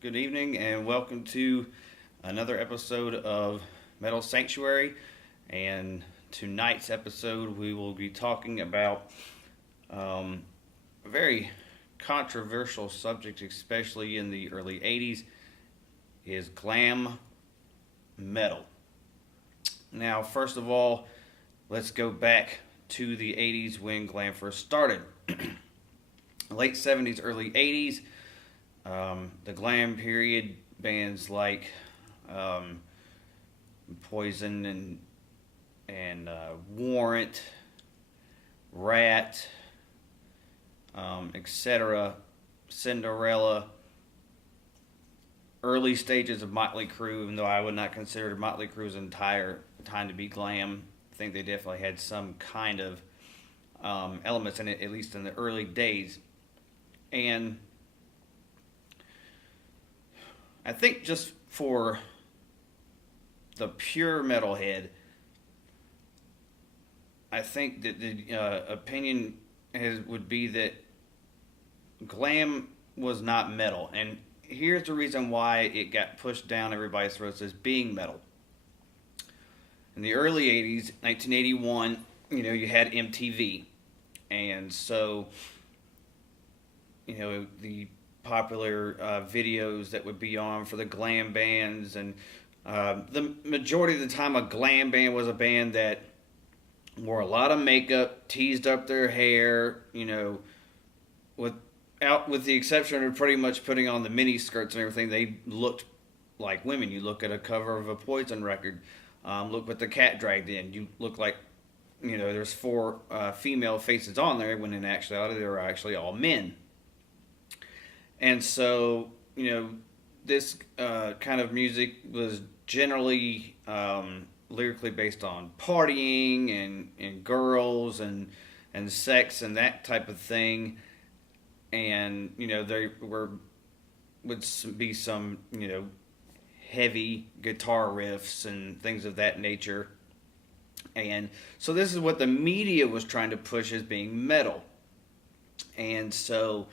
Good evening, and welcome to another episode of Metal Sanctuary. And tonight's episode, we will be talking about a very controversial subject, especially in the early 80s, is glam metal. Now, first of all, let's go back to the 80s when glam first started. Late 70s, early 80s. The glam period, bands like Poison and Warrant, Rat, etc., Cinderella, early stages of Motley Crue, even though I would not consider Motley Crue's entire time to be glam. I think they definitely had some kind of elements in it, at least in the early days. And I think just for the pure metalhead, I think that the opinion would be that glam was not metal. And here's the reason why it got pushed down everybody's throats as being metal. In the early 80s, 1981, you had MTV. And so, the popular videos that would be on for the glam bands, and the majority of the time a glam band was a band that wore a lot of makeup, teased up their hair, with the exception of pretty much putting on the mini skirts and everything. They looked like women. You look at a cover of a Poison record, look what the Cat dragged in, you look like there's four female faces on there, when in actuality they were actually all men. And so, this kind of music was generally lyrically based on partying and girls and sex and that type of thing. And, there would be some, heavy guitar riffs and things of that nature. And so this is what the media was trying to push as being metal. And so,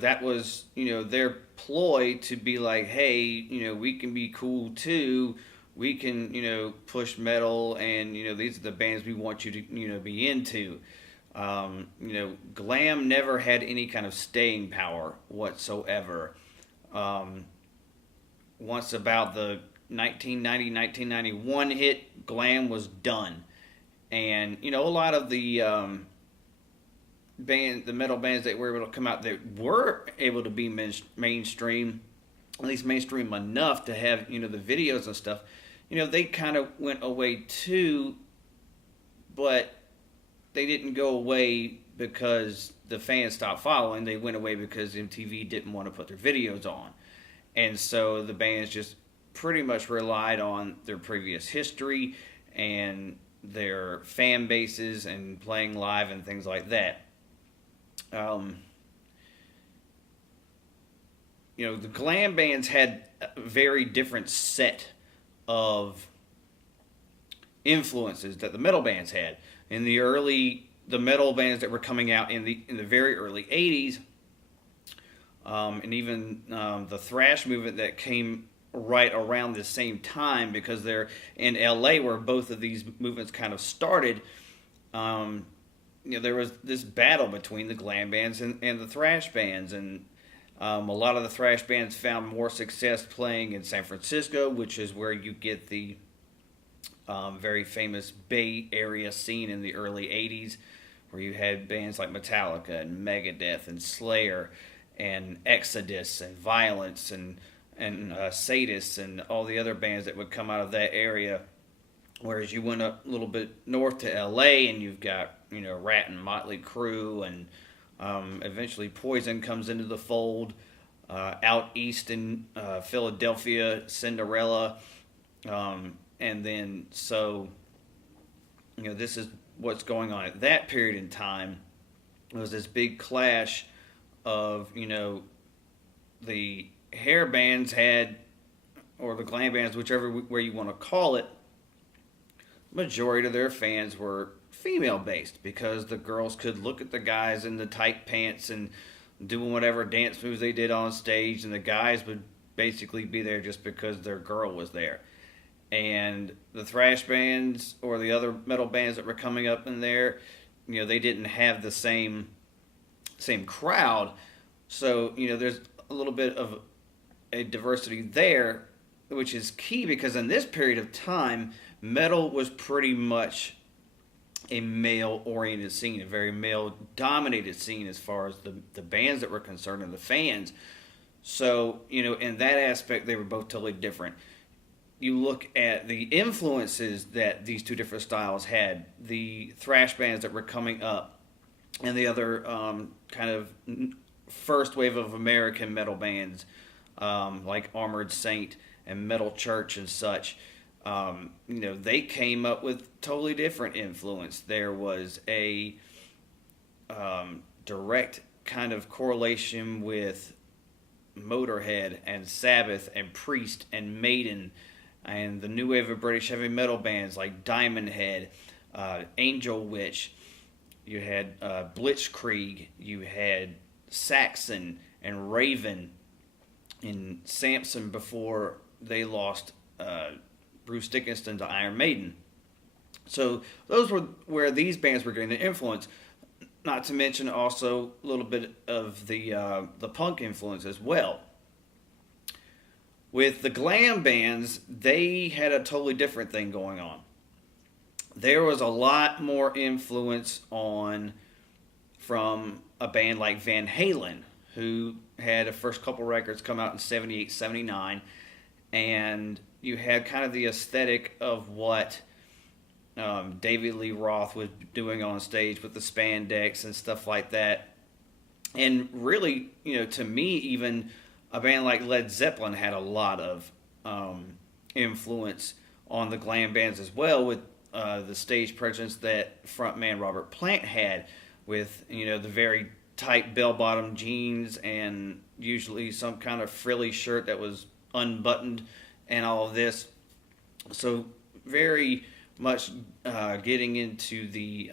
that was, their ploy to be like, hey, we can be cool too. We can, push metal, and, these are the bands we want you to, be into. Glam never had any kind of staying power whatsoever. Once about the 1990-1991 hit, glam was done. And, a lot of the the metal bands that were able to come out that were able to be mainstream, at least mainstream enough to have, the videos and stuff, they kind of went away too, but they didn't go away because the fans stopped following. They went away because MTV didn't want to put their videos on. And so the bands just pretty much relied on their previous history and their fan bases and playing live and things like that. The glam bands had a very different set of influences that the metal bands had. In the metal bands that were coming out in the very early 80s, and even the thrash movement that came right around the same time, because they're in LA where both of these movements kind of started. There was this battle between the glam bands and the thrash bands, and a lot of the thrash bands found more success playing in San Francisco, which is where you get the very famous Bay Area scene in the early 80s, where you had bands like Metallica and Megadeth and Slayer and Exodus and Violence and Sadist and all the other bands that would come out of that area. Whereas you went up a little bit north to LA, and you've got, Rat and Motley Crue, and eventually Poison comes into the fold. Out east in Philadelphia, Cinderella. And then, so, this is what's going on at that period in time. It was this big clash of, the hair bands had, or the glam bands, whichever way you want to call it, majority of their fans were female based, because the girls could look at the guys in the tight pants and doing whatever dance moves they did on stage, and the guys would basically be there just because their girl was there. And the thrash bands or the other metal bands that were coming up in there, they didn't have the same crowd. So, there's a little bit of a diversity there, which is key because in this period of time, metal was pretty much a male oriented scene, a very male dominated scene as far as the bands that were concerned and the fans. So, in that aspect, they were both totally different. You look at the influences that these two different styles had, the thrash bands that were coming up, and the other kind of first wave of American metal bands like Armored Saint and Metal Church and such. They came up with totally different influence. There was a direct kind of correlation with Motorhead and Sabbath and Priest and Maiden and the new wave of British heavy metal bands like Diamond Head, Angel Witch. You had Blitzkrieg. You had Saxon and Raven and Samson before they lost Bruce Dickinson to Iron Maiden. So those were where these bands were getting their influence. Not to mention also a little bit of the punk influence as well. With the glam bands, they had a totally different thing going on. There was a lot more influence from a band like Van Halen, who had the first couple records come out in 78, 79, and you had kind of the aesthetic of what David Lee Roth was doing on stage with the spandex and stuff like that. And really, to me, even a band like Led Zeppelin had a lot of influence on the glam bands as well, with the stage presence that frontman Robert Plant had, with the very tight bell-bottom jeans and usually some kind of frilly shirt that was unbuttoned and all of this. So very much getting into the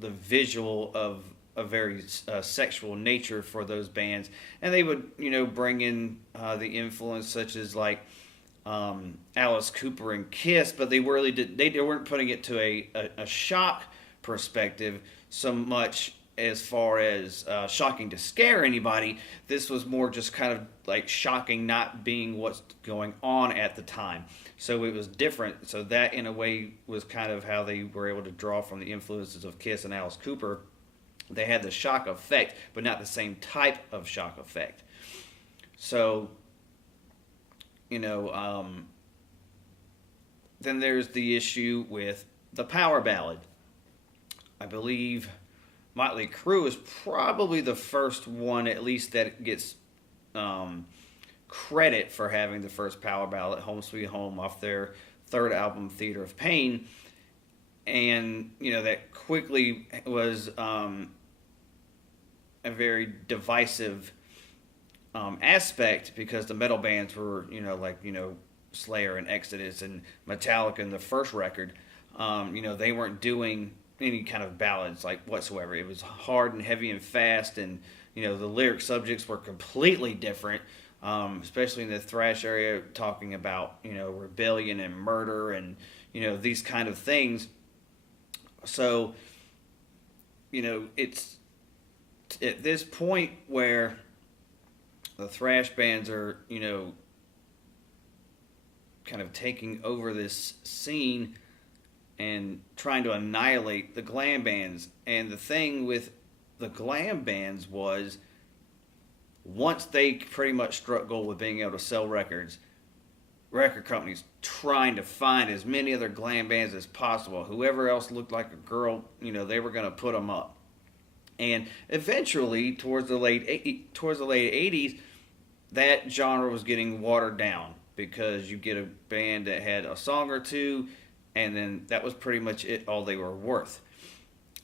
visual of a very sexual nature for those bands, and they would bring in the influence such as like Alice Cooper and Kiss, but they weren't putting it to a shock perspective so much as far as shocking to scare anybody. This was more just kind of like shocking not being what's going on at the time. So it was different. So that in a way was kind of how they were able to draw from the influences of Kiss and Alice Cooper. They had the shock effect, but not the same type of shock effect. So, then there's the issue with the power ballad. I believe Motley Crue is probably the first one, at least, that gets credit for having the first power ballad, Home Sweet Home, off their third album, Theater of Pain. And, that quickly was a very divisive aspect, because the metal bands were, Slayer and Exodus and Metallica in the first record. They weren't doing any kind of ballads like whatsoever. It was hard and heavy and fast, and the lyric subjects were completely different, especially in the thrash area, talking about rebellion and murder and these kind of things. So it's at this point where the thrash bands are kind of taking over this scene and trying to annihilate the glam bands. And the thing with the glam bands was, once they pretty much struck gold with being able to sell records, record companies trying to find as many other glam bands as possible. Whoever else looked like a girl, they were going to put them up. And eventually, towards the late 80s, that genre was getting watered down, because you get a band that had a song or two, and then that was pretty much it, all they were worth.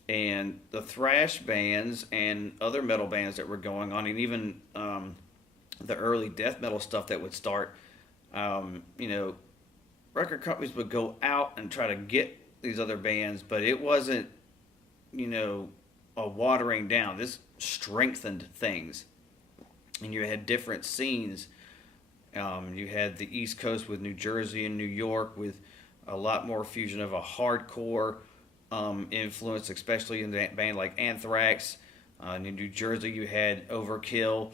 And the thrash bands and other metal bands that were going on, and even the early death metal stuff that would start, record companies would go out and try to get these other bands, but it wasn't, a watering down. This strengthened things. And you had different scenes You had the East Coast with New Jersey and New York with a lot more fusion of a hardcore influence, especially in a band like Anthrax. In New Jersey, you had Overkill.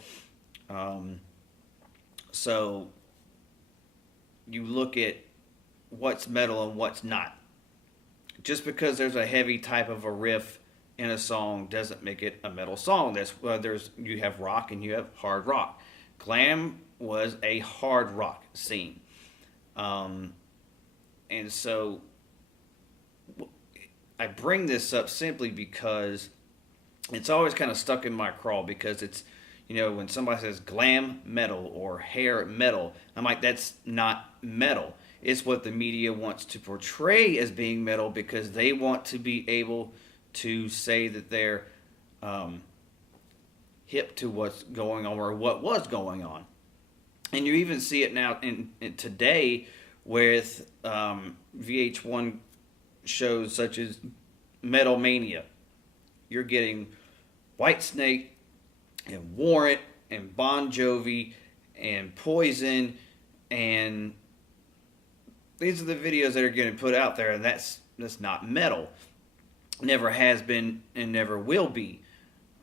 Um, so you look at what's metal and what's not. Just because there's a heavy type of a riff in a song doesn't make it a metal song. That's there's you have rock and you have hard rock. Glam was a hard rock scene, um, and so I bring this up simply because it's always kind of stuck in my craw because it's when somebody says glam metal or hair metal, I'm like, that's not metal. It's what the media wants to portray as being metal because they want to be able to say that they're um, hip to what's going on or what was going on. And you even see it now in today with VH1 shows such as Metal Mania. You're getting Whitesnake and Warrant and Bon Jovi and Poison, and these are the videos that are getting put out there, and that's not metal. Never has been and never will be.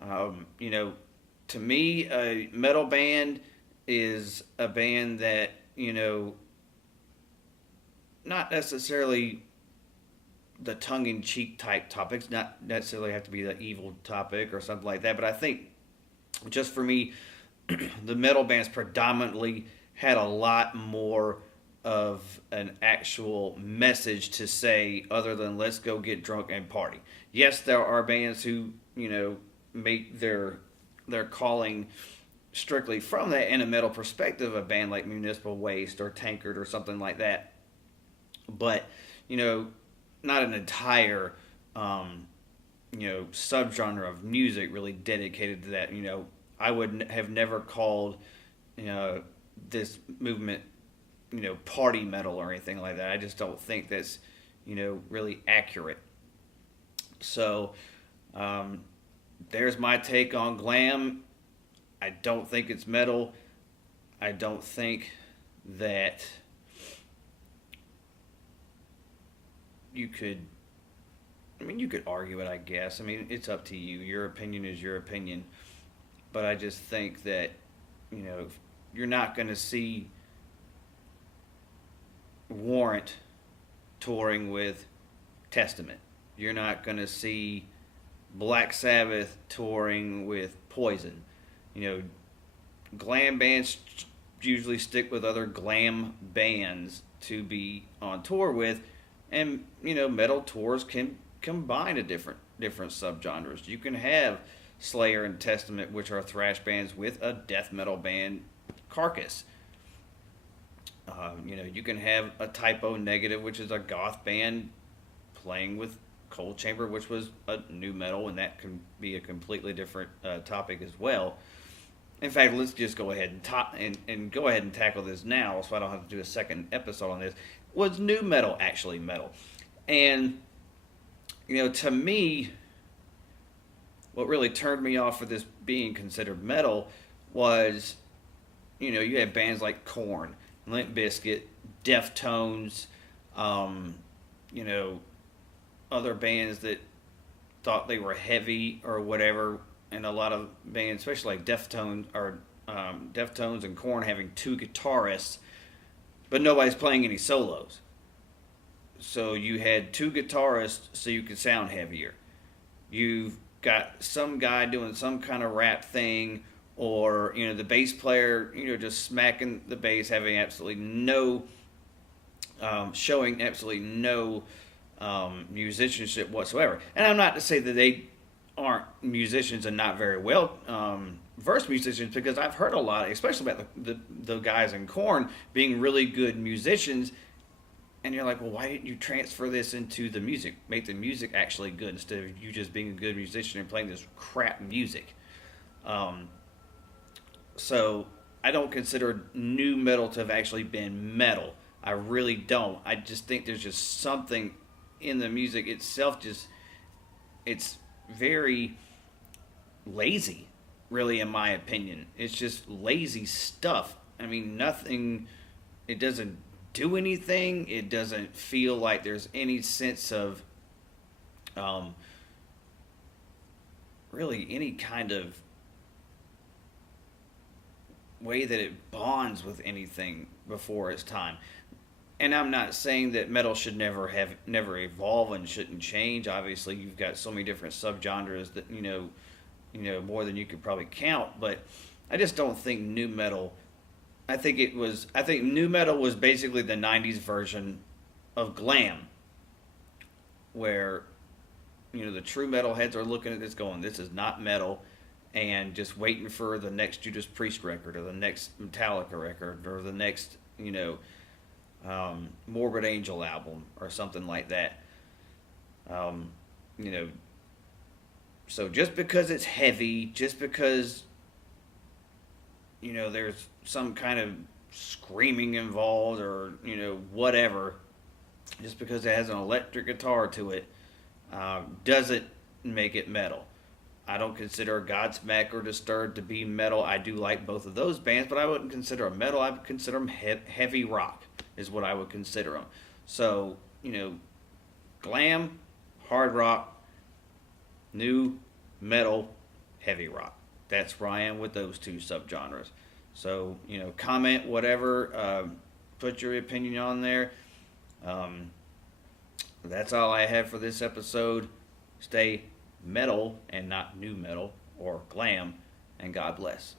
To me, a metal band is a band that not necessarily the tongue-in-cheek type topics, not necessarily have to be the evil topic or something like that, but I think just for me, the metal bands predominantly had a lot more of an actual message to say other than let's go get drunk and party. Yes, there are bands who, make their calling strictly from that in a metal perspective, a band like Municipal Waste or Tankard or something like that. But, not an entire subgenre of music really dedicated to that. I would have never called this movement party metal or anything like that. I just don't think that's really accurate. So there's my take on glam. I don't think it's metal. I don't think that you could argue it, I guess. I mean, it's up to you. Your opinion is your opinion. But I just think that, you're not going to see Warrant touring with Testament. You're not going to see Black Sabbath touring with Poison. Glam bands usually stick with other glam bands to be on tour with, and metal tours can combine a different subgenres. You can have Slayer and Testament, which are thrash bands, with a death metal band, Carcass. You can have a Typo Negative, which is a goth band, playing with Cold Chamber, which was a new metal, and that can be a completely different topic as well. In fact, let's just go ahead and go ahead and tackle this now, so I don't have to do a second episode on this. Was new metal actually metal? And to me, what really turned me off for this being considered metal was, you had bands like Korn, Limp Bizkit, Deftones, other bands that thought they were heavy or whatever, and a lot of bands, especially like Deftones and Korn, having two guitarists, but nobody's playing any solos. So you had two guitarists so you could sound heavier. You've got some guy doing some kind of rap thing, or the bass player just smacking the bass, having absolutely no showing absolutely no musicianship whatsoever. And I'm not to say that they aren't musicians and not very well versed musicians, because I've heard a lot, especially about the guys in Korn being really good musicians. And you're like, well, why didn't you transfer this into the music? Make the music actually good instead of you just being a good musician and playing this crap music. So I don't consider new metal to have actually been metal. I really don't. I just think there's just something in the music itself, it's very lazy, really, in my opinion. It's just lazy stuff. I mean, nothing. It doesn't do anything. It doesn't feel like there's any sense of um, really any kind of way that it bonds with anything before its time. And I'm not saying that metal should never evolve and shouldn't change. Obviously, you've got so many different subgenres that more than you could probably count. But I just don't think new metal. I think new metal was basically the '90s version of glam, where the true metalheads are looking at this going, this is not metal, and just waiting for the next Judas Priest record or the next Metallica record or the next Morbid Angel album or something like that. Um, you know, so just because it's heavy, just because there's some kind of screaming involved or whatever, just because it has an electric guitar to it, doesn't make it metal. I don't consider Godsmack or Disturbed to be metal. I do like both of those bands, but I wouldn't consider them metal. I would consider them heavy rock, is what I would consider them. So, glam, hard rock, new metal, heavy rock. That's where I am with those two subgenres. So, comment, whatever, put your opinion on there. That's all I have for this episode. Stay metal and not new metal or glam, and God bless.